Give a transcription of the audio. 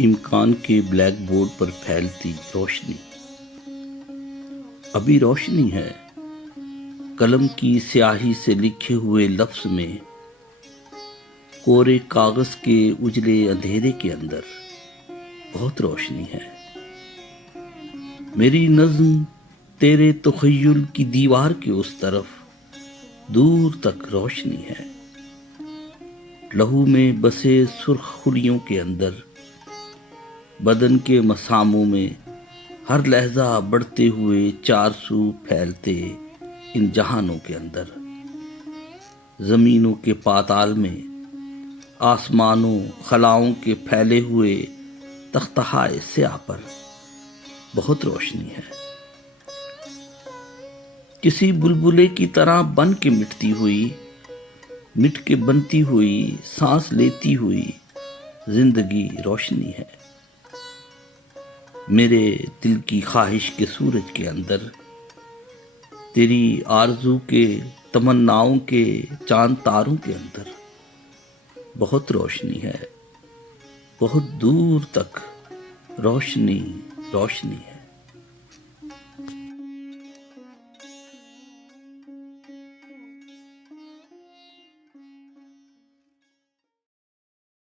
امکان کے black board پر پھیلتی روشنی ابھی روشنی ہے، قلم کی سیاہی سے لکھے ہوئے لفظ میں، کورے کاغذ کے اجلے اندھیرے کے اندر بہت روشنی ہے۔ میری نظم تیرے تخیل کی دیوار کے اس طرف دور تک روشنی ہے۔ لہو میں بسے سرخ خلیوں کے اندر، بدن کے مساموں میں ہر لہجہ بڑھتے ہوئے چار سو پھیلتے ان جہانوں کے اندر، زمینوں کے پاتال میں، آسمانوں خلاؤں کے پھیلے ہوئے تختہائے سیاہ پر بہت روشنی ہے۔ کسی بلبلے کی طرح بن کے مٹتی ہوئی، مٹ کے بنتی ہوئی، سانس لیتی ہوئی زندگی روشنی ہے۔ میرے دل کی خواہش کے سورج کے اندر، تیری آرزو کے تمناؤں کے چاند تاروں کے اندر بہت روشنی ہے، بہت دور تک روشنی روشنی ہے۔